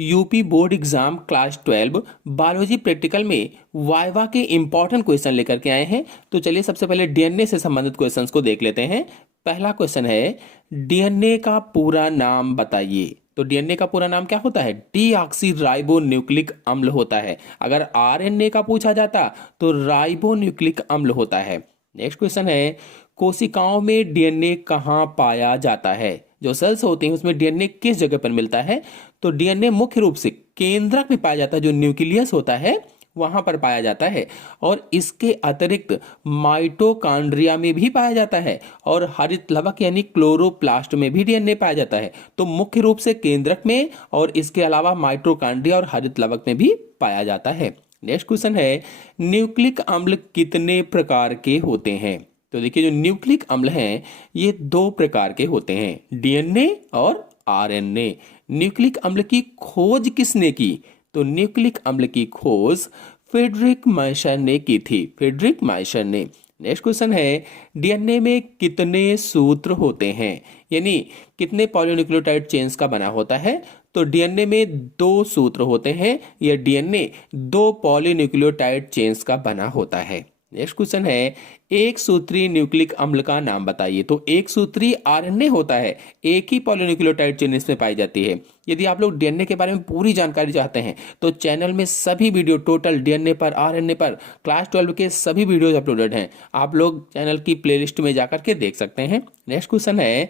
UP board exam class 12 biology practical में viva के important question लेकर के आए हैं। तो चलिए सबसे पहले डीएनए से संबंधित क्वेश्चंस को देख लेते हैं। पहला क्वेश्चन है, डीएनए का पूरा नाम बताइए। तो डीएनए का पूरा नाम क्या होता है? डीऑक्सी राइबो न्यूक्लिक अम्ल होता है। अगर आरएनए का पूछा जाता तो राइबो न्यूक्लिक अम्ल होता है। नेक्स्ट क्वेश्चन है, कोशिकाओं में डीएनए कहाँ पाया जाता है? जो सेल्स होते हैं उसमें डीएनए किस जगह पर मिलता है? तो डीएनए मुख्य रूप से केंद्रक में पाया जाता है, जो न्यूक्लियस होता है वहां पर पाया जाता है। और इसके अतिरिक्त माइटोकॉन्ड्रिया में भी पाया जाता है और हरित लवक यानी क्लोरोप्लास्ट में भी डीएनए पाया जाता है। तो मुख्य रूप से केंद्रक में और इसके अलावा माइटोकॉन्ड्रिया और हरित लवक में भी पाया जाता है। नेक्स्ट क्वेश्चन है, न्यूक्लिक अम्ल कितने प्रकार के होते हैं? तो देखिए, जो न्यूक्लिक अम्ल हैं ये दो प्रकार के होते हैं, डीएनए और आरएनए। न्यूक्लिक अम्ल की खोज किसने की? तो न्यूक्लिक अम्ल की खोज फ्रेडरिक माइशर ने की थी, फ्रेडरिक माइशर ने। नेक्स्ट क्वेश्चन है, डीएनए में कितने सूत्र होते हैं, यानी कितने पॉलीन्यूक्लियोटाइड चेन्स का बना होता है? तो डीएनए में दो सूत्र होते हैं, यह डीएनए दो पॉलीन्यूक्लियोटाइड चेन्स का बना होता है। नेक्स्ट क्वेश्चन है, एक सूत्री न्यूक्लिक अम्ल का नाम बताइए। तो एक सूत्री आरएनए होता है, एक ही पॉलीन्यूक्लियोटाइड चेन इसमें पाई जाती है। यदि आप लोग डीएनए के बारे में पूरी जानकारी चाहते हैं तो चैनल में सभी वीडियो टोटल डीएनए पर, आरएनए पर क्लास 12 के सभी वीडियोज अपलोडेड हैं। आप लोग चैनल की प्लेलिस्ट में जाकर के देख सकते हैं। नेक्स्ट क्वेश्चन है,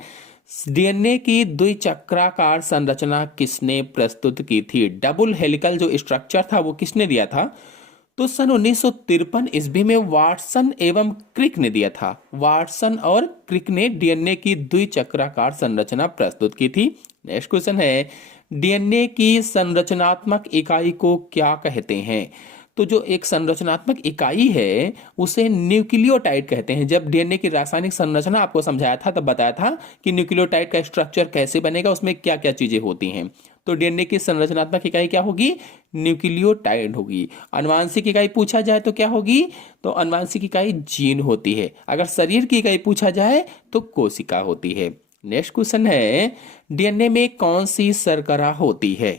डीएनए की द्विचक्राकार संरचना किसने प्रस्तुत की थी? डबल हेलिकल जो स्ट्रक्चर था वो किसने दिया था? तो सन 1953 ईस्वी में वाटसन एवं क्रिक ने दिया था। वाटसन और क्रिक ने डीएनए की द्विचक्राकार संरचना प्रस्तुत की थी। नेक्स्ट क्वेश्चन है, डीएनए की संरचनात्मक इकाई को क्या कहते हैं? तो जो एक संरचनात्मक इकाई है उसे न्यूक्लियोटाइड कहते हैं। जब डीएनए की रासायनिक संरचना आपको समझाया था तब बताया था कि न्यूक्लियोटाइड का स्ट्रक्चर कैसे बनेगा, उसमें क्या क्या चीजें होती हैं। तो डीएनए की संरचनात्मक इकाई क्या होगी? न्यूक्लियोटाइड होगी। आनुवांशिक इकाई पूछा जाए तो क्या होगी? तो आनुवांशिक इकाई जीन होती है। अगर शरीर की इकाई पूछा जाए तो कोशिका होती है। नेक्स्ट क्वेश्चन है, डीएनए में कौन सी शर्करा होती है?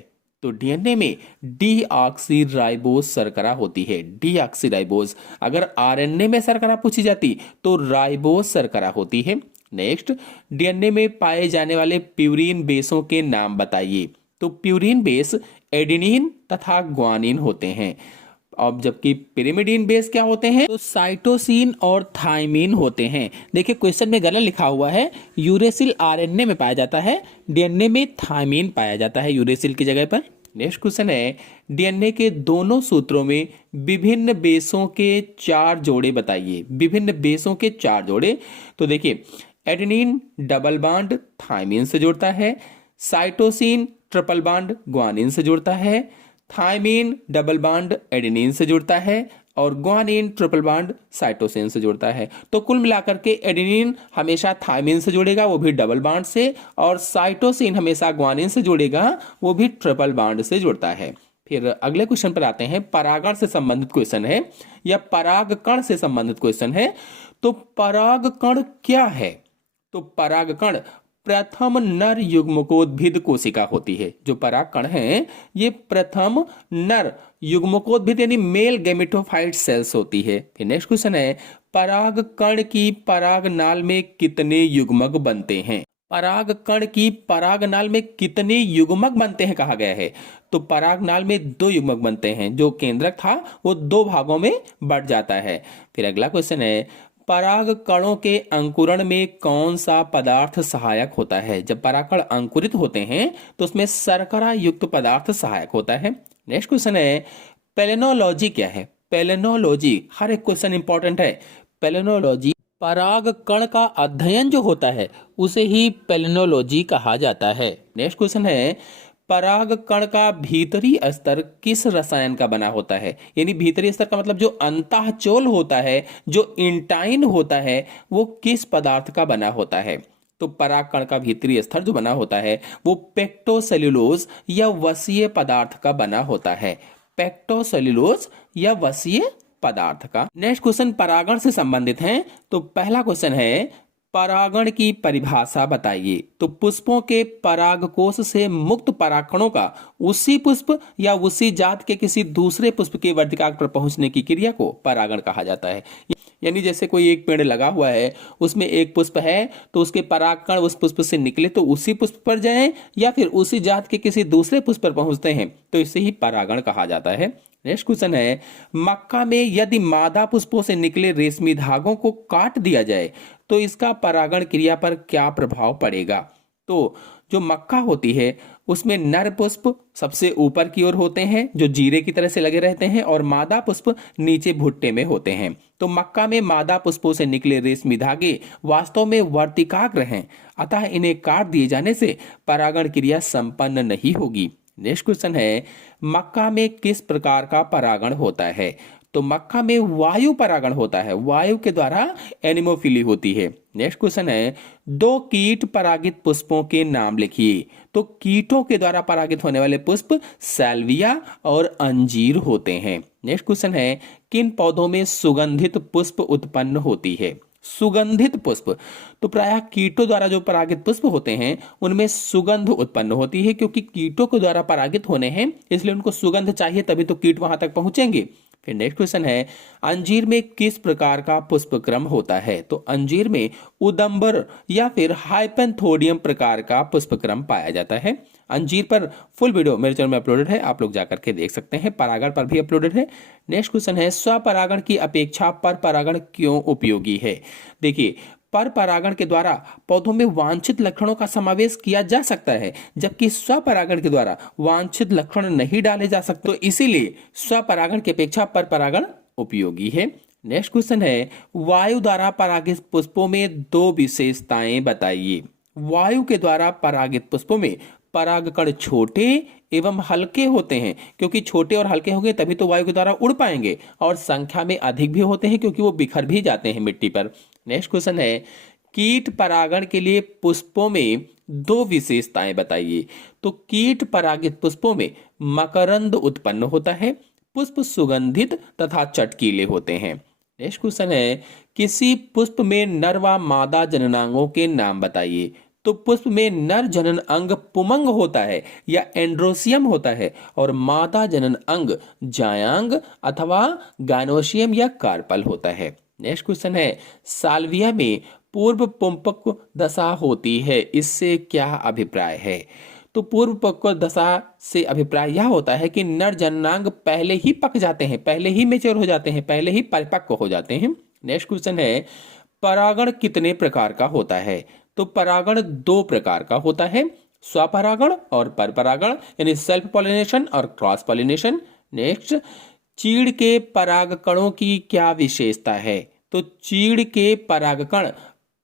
तो डीएनए में डीऑक्सीराइबोज शर्करा होती है, डीऑक्सीराइबोज। अगर आरएनए में शर्करा पूछी जाती तो राइबोज शर्करा होती है। नेक्स्ट, डीएनए में पाए जाने वाले प्यूरिन बेसों के नाम बताइए। तो प्यूरिन बेस एडेनिन तथा ग्वानिन होते हैं। अब जबकि पिरिमिडीन बेस क्या होते हैं? तो साइटोसिन और थाइमिन होते हैं। देखिए क्वेश्चन में गलत लिखा हुआ है, यूरेसिल आरएनए में पाया जाता है, डीएनए में थाइमिन पाया जाता है यूरेसिल की जगह पर। नेक्स्ट क्वेश्चन है, डीएनए के दोनों सूत्रों में विभिन्न बेसों के 4 जोड़े बताइए। विभिन्न बेसों के 4 जोड़े। तो देखिए, एडेनिन डबल बॉन्ड थाइमिन से जुड़ता है, साइटोसिन ट्रिपल बॉन्ड ग्वानिन से जुड़ता है, थाइमिन डबल बॉन्ड एडेनिन से जुड़ता है और ग्वानिन ट्रिपल बॉन्ड साइटोसिन से जुड़ता है। तो कुल मिलाकर के एडेनिन हमेशा थाइमिन से जुड़ेगा, वो भी डबल बॉन्ड से, और साइटोसिन हमेशा ग्वानिन से जुड़ेगा, वो भी ट्रिपल बॉन्ड से जुड़ता है। फिर अगले क्वेश्चन पर आते हैं। परागण से संबंधित क्वेश्चन है या परागकण से संबंधित क्वेश्चन है। तो परागकण क्या है? तो परागकण प्रथम नर युग्मकोद्भिद कोशिका होती है। जो परागकण है ये प्रथम नर युग्मकोद्भिद यानी मेल गैमेटोफाइट सेल्स होती है। फिर नेक्स्ट क्वेश्चन है, परागकण की परागनाल में कितने युग्मक बनते हैं? परागकण की परागनाल में कितने युग्मक बनते हैं कहा गया है? तो परागनाल में 2 युग्मक बनते हैं। जो केंद्रक था वो 2 भागों में बढ़ जाता है। फिर अगला क्वेश्चन है, परागकणों के अंकुरण में कौन सा पदार्थ सहायक होता है? जब परागकण अंकुरित होते हैं तो उसमें शर्करा युक्त पदार्थ सहायक होता है। नेक्स्ट क्वेश्चन है, पेलेनोलॉजी क्या है? पेलेनोलॉजी, हर एक क्वेश्चन इंपॉर्टेंट है। पेलेनोलॉजी परागकण का अध्ययन जो होता है उसे ही पेलेनोलॉजी कहा जाता है। नेक्स्ट क्वेश्चन है, परागकण का भीतरी स्तर किस रसायन का बना होता है? यानी भीतरी स्तर का मतलब जो अंतःचोल होता है, जो इंटाइन होता है, वो किस पदार्थ का बना होता है? तो परागकण का भीतरी स्तर जो बना होता है वो पेक्टोसेल्यूलोज या वसीय पदार्थ का बना होता है। पेक्टोसेल्यूलोज या वसीय पदार्थ का। नेक्स्ट क्वेश्चन परागण से संबंधित है। तो पहला क्वेश्चन है, परागण की परिभाषा बताइए। तो पुष्पों के परागकोश से मुक्त परागकणों का उसी पुष्प या उसी जात के किसी दूसरे पुष्प के वर्तिकाग्र पर पहुंचने की क्रिया को परागण कहा जाता है। यानी जैसे कोई एक पेड़ लगा हुआ है, उसमें एक पुष्प है, तो उसके परागकण उस पुष्प से निकले तो उसी पुष्प पर जाएं या फिर उसी जात के किसी दूसरे पुष्प पर पहुंचते हैं, तो इसे ही परागण कहा जाता है। नेक्स्ट क्वेश्चन है, मक्का में यदि मादा पुष्पों से निकले रेशमी धागों को काट दिया जाए तो इसका परागण क्रिया पर क्या प्रभाव पड़ेगा। तो जो मक्का होती है उसमें नर पुष्प सबसे ऊपर की ओर होते हैं जो जीरे की तरह से लगे रहते हैं, और मादा पुष्प नीचे भुट्टे में होते हैं। तो मक्का में मादा पुष्पों से निकले रेशमी धागे वास्तव में वर्तिकाग्र हैं, अतः इन्हें काट दिए जाने से परागण क्रिया संपन्न नहीं होगी। नेक्स्ट क्वेश्चन है, मक्का में किस प्रकार का परागण होता है। तो मक्का में वायु परागण होता है, वायु के द्वारा एनिमोफिली होती है। नेक्स्ट क्वेश्चन है, दो कीट परागित पुष्पों के नाम लिखिए। तो कीटों के द्वारा परागित होने वाले पुष्प सैल्विया और अंजीर होते हैं। नेक्स्ट क्वेश्चन है, किन पौधों में सुगंधित पुष्प उत्पन्न होती है। सुगंधित पुष्प, तो प्रायः कीटों द्वारा जो परागित पुष्प होते हैं उनमें सुगंध उत्पन्न होती है, क्योंकि कीटों के द्वारा परागित होने हैं इसलिए उनको सुगंध चाहिए, तभी तो कीट वहां तक पहुंचेंगे। फिर नेक्स्ट क्वेश्चन है, अंजीर में किस प्रकार का पुष्पक्रम होता है। तो अंजीर में उदंबर या फिर हाइपेंथोडियम प्रकार का पुष्पक्रम पाया जाता है। अंजीर पर फुल वीडियो मेरे चैनल में अपलोडेड है, आप लोग जाकर के देख सकते हैं। परागण पर भी अपलोडेड है। नेक्स्ट क्वेश्चन है, स्वपरागण की अपेक्षा पर परागण क्यों उपयोगी है। देखिए, पर परागण के द्वारा पौधों में वांछित लक्षणों का समावेश किया जा सकता है, जबकि स्वपरागण के द्वारा वांछित लक्षण नहीं डाले जा सकते, तो इसीलिए स्वपरागण की अपेक्षा पर परागण उपयोगी है। नेक्स्ट क्वेश्चन है, वायु द्वारा परागित पुष्पों में दो विशेषताएं बताइए। वायु के द्वारा परागित पुष्पों में परागकण छोटे एवं हल्के होते हैं, क्योंकि छोटे और हल्के होंगे तभी तो वायु के द्वारा उड़ पाएंगे, और संख्या में अधिक भी होते हैं क्योंकि वो बिखर भी जाते हैं मिट्टी पर। नेक्स्ट क्वेश्चन है, कीट परागण के लिए पुष्पों में दो विशेषताएं बताइए। तो कीट परागित पुष्पों में मकरंद उत्पन्न होता है, पुष्प सुगंधित तथा चटकीले होते हैं। नेक्स्ट क्वेश्चन है, किसी पुष्प में नर व मादा जननांगों के नाम बताइए। तो पुष्प में नर जनन अंग पुमंग होता है या एंड्रोसियम होता है, और मादा जनन अंग जायांग अथवा गायनोसियम या कार्पल होता है। नेक्स्ट क्वेश्चन है, साल्विया में पूर्व पुंपक दशा होती है, इससे क्या अभिप्राय है। तो पूर्व पुंपक दशा से अभिप्राय यह होता है कि नर जननांग पहले ही पक जाते हैं, पहले ही मेच्योर हो जाते हैं, पहले ही परिपक्व हो जाते हैं। नेक्स्ट क्वेश्चन है, परागण कितने प्रकार का होता है। तो परागण दो प्रकार का होता है, स्वपरागण और परपरागण, यानी सेल्फ पॉलिनेशन और क्रॉस पॉलिनेशन। नेक्स्ट, चीड़ के परागकणों की क्या विशेषता है। तो चीड़ के परागकण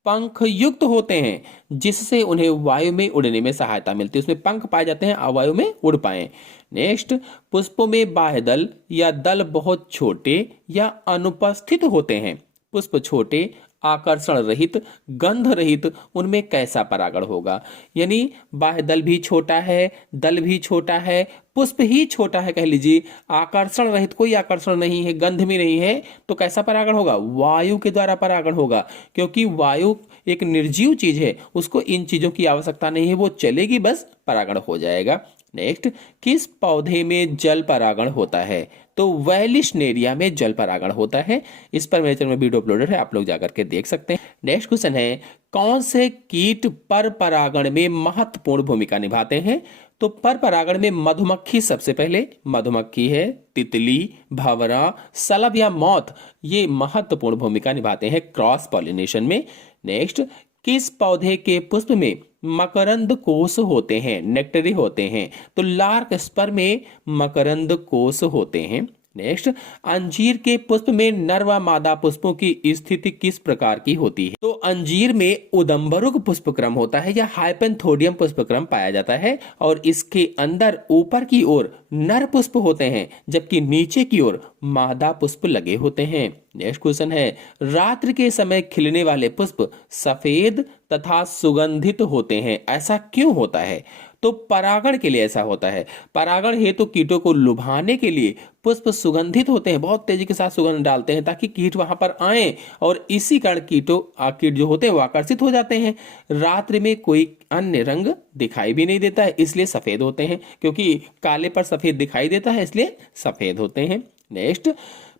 पंख युक्त होते हैं, जिससे उन्हें वायु में उड़ने में सहायता मिलती है, उसमें पंख पाए जाते हैं वायु में उड़ पाए। नेक्स्ट, पुष्पों में बाह्यदल या दल बहुत छोटे या अनुपस्थित होते हैं। पुष्प छोटे, आकर्षण रहित, गंध रहित, उनमें कैसा परागण होगा। यानी बाह्य दल भी छोटा है, दल भी छोटा है, पुष्प ही छोटा है कह लीजिए, आकर्षण रहित, कोई आकर्षण नहीं है, गंध भी नहीं है, तो कैसा परागण होगा। वायु के द्वारा परागण होगा, क्योंकि वायु एक निर्जीव चीज है, उसको इन चीजों की आवश्यकता नहीं है, वो चलेगी बस परागण हो जाएगा। नेक्स्ट, किस पौधे में जल परागण होता है। तो वैलिशनेरिया में जल परागण होता है। इस पर मेरे चैनल में वीडियो अपलोडेड है, आप लोग जाकर के देख सकते हैं। नेक्स्ट क्वेश्चन है, कौन से कीट पर परागण में महत्वपूर्ण भूमिका निभाते हैं। तो पर परागण में मधुमक्खी सबसे पहले, मधुमक्खी है, तितली, भंवरा, शलभ या मौत, ये महत्वपूर्ण भूमिका निभाते हैं क्रॉस पॉलिनेशन में। नेक्स्ट, किस पौधे के पुष्प में मकरंद कोश होते हैं, नेक्टरी होते हैं। तो लार्क स्पर में मकरंद कोश होते हैं। नेक्स्ट, अंजीर के पुष्प में नर व मादा पुष्पों की स्थिति किस प्रकार की होती है। तो अंजीर में उदंबरुक पुष्पक्रम होता है या हाइपेंथोडियम पुष्पक्रम पाया जाता है, और इसके अंदर ऊपर की ओर नर पुष्प होते हैं, जबकि नीचे की ओर मादा पुष्प लगे होते हैं। नेक्स्ट क्वेश्चन है, रात्रि के समय खिलने वाले पुष्प सफेद तथा सुगंधित होते हैं, ऐसा क्यों होता है। तो परागण के लिए ऐसा होता है। परागण हेतु कीटों को लुभाने के लिए पुष्प सुगंधित होते हैं, बहुत तेजी के साथ सुगंध डालते हैं ताकि कीट वहां पर आए, और इसी कारण कीट जो होते हैं वो आकर्षित हो जाते हैं। रात्रि में कोई अन्य रंग दिखाई भी नहीं देता है, इसलिए सफेद होते हैं, क्योंकि काले पर सफेद दिखाई देता है इसलिए सफेद होते हैं। नेक्स्ट,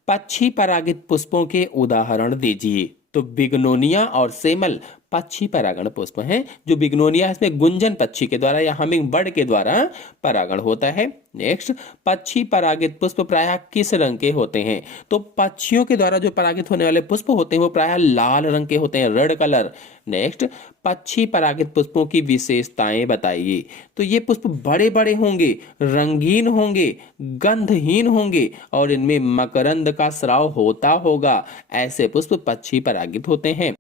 पक्षी परागित पुष्पों के उदाहरण दीजिए। तो बिग्नोनिया और सेमल पक्षी परागण पुष्प हैं। जो बिग्नोनिया है इसमें गुंजन पक्षी के द्वारा या हमिंग बर्ड के द्वारा परागण होता है। नेक्स्ट, पक्षी परागित पुष्प प्रायः किस रंग के होते हैं? तो पक्षियों के द्वारा जो परागित होने वाले पुष्प होते हैं वो प्रायः लाल रंग के होते हैं, रेड कलर। नेक्स्ट, पक्षी परागित पुष्पों की विशेषताएं बताइए। तो ये पुष्प बड़े बड़े होंगे, रंगीन होंगे, गंधहीन होंगे और इनमें मकरंद का स्राव होता होगा। ऐसे पुष्प पक्षी परागित होते हैं।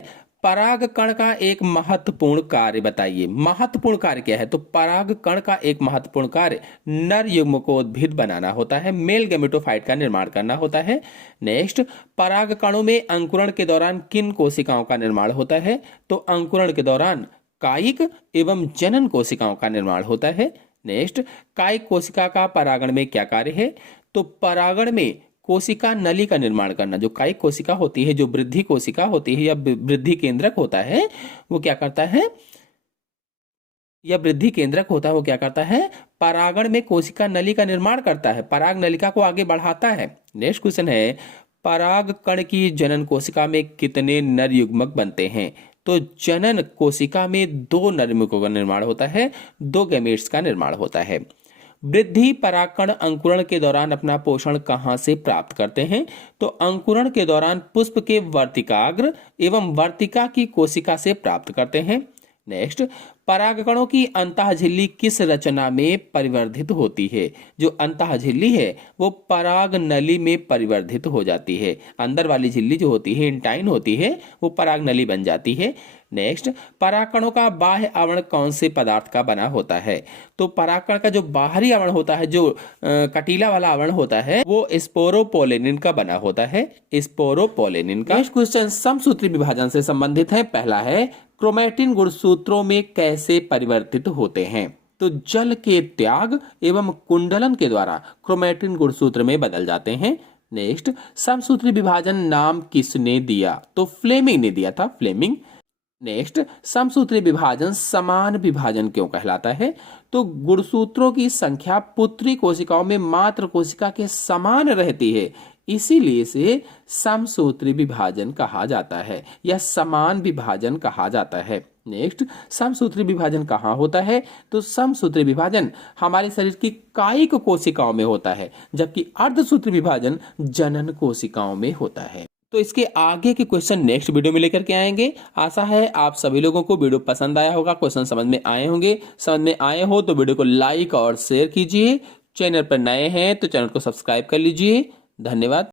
परागकण का एक महत्वपूर्ण कार्य बताइए। महत्वपूर्ण कार्य क्या है? तो परागकण का एक महत्वपूर्ण कार्य नर युग्मकोद्भिद बनाना होता है, मेल गैमेटोफाइट का निर्माण करना होता है। नेक्स्ट, परागकणों में अंकुरण के दौरान किन कोशिकाओं का निर्माण होता है? तो अंकुरण के दौरान कायिक एवं जनन कोशिकाओं का निर्माण होता है। नेक्स्ट, कायिक कोशिका का परागण में क्या कार्य है? तो परागण में कोशिका नली का निर्माण करना। जो कायिक कोशिका होती है, जो वृद्धि कोशिका होती है या वृद्धि केंद्रक होता है, वो क्या करता है, या वृद्धि केंद्रक होता है, वो क्या करता है, परागण में कोशिका नली का निर्माण करता है, पराग नलिका को आगे बढ़ाता है। नेक्स्ट क्वेश्चन है, परागकण की जनन कोशिका में कितने नर युग्मक बनते हैं? तो जनन कोशिका में 2 नर युग्मकों का निर्माण होता है, 2 गैमेट्स का निर्माण होता है। वृद्धि परागकण अंकुरण के दौरान अपना पोषण कहां से प्राप्त करते हैं? तो अंकुरण के दौरान पुष्प के वर्तिकाग्र एवं वर्तिका की कोशिका से प्राप्त करते हैं। नेक्स्ट, परागकणों की अंतः झिल्ली किस रचना में परिवर्धित होती है? जो अंतः झिल्ली है वो पराग नली में परिवर्धित हो जाती है। अंदर वाली झिल्ली जो होती है, इंटाइन होती है, वो पराग नली बन जाती है। नेक्स्ट, परागकणों का बाह्य आवरण कौन से पदार्थ का बना होता है? तो परागकण का जो बाहरी आवरण होता है, जो कटीला वाला आवरण होता है, वो स्पोरोपोलेनिन का बना होता है, स्पोरोपोलेनिन का। नेक्स्ट क्वेश्चन समसूत्री विभाजन से संबंधित है। पहला है, क्रोमैटिन गुणसूत्रों में कैसे परिवर्तित होते हैं? तो जल के त्याग एवं कुंडलन के द्वारा क्रोमैटिन गुणसूत्र में बदल जाते हैं। नेक्स्ट, समसूत्री विभाजन नाम किसने दिया? तो फ्लेमिंग ने दिया था, फ्लेमिंग। नेक्स्ट, समसूत्री विभाजन समान विभाजन क्यों कहलाता है? तो गुणसूत्रों की संख्या पुत्री कोशिकाओं में मात्र कोशिका के समान रहती है, इसीलिए इसे समसूत्री विभाजन कहा जाता है या समान विभाजन कहा जाता है। नेक्स्ट, समसूत्री विभाजन कहाँ होता है? तो समसूत्री विभाजन हमारे शरीर की कायिक कोशिकाओं में होता है, जबकि अर्धसूत्री विभाजन जनन कोशिकाओं में होता है। तो इसके आगे के क्वेश्चन नेक्स्ट वीडियो में लेकर के आएंगे। आशा है आप सभी लोगों को वीडियो पसंद आया होगा, क्वेश्चन समझ में आए होंगे। समझ में आए हो तो वीडियो को लाइक और शेयर कीजिए। चैनल पर नए हैं तो चैनल को सब्सक्राइब कर लीजिए। धन्यवाद।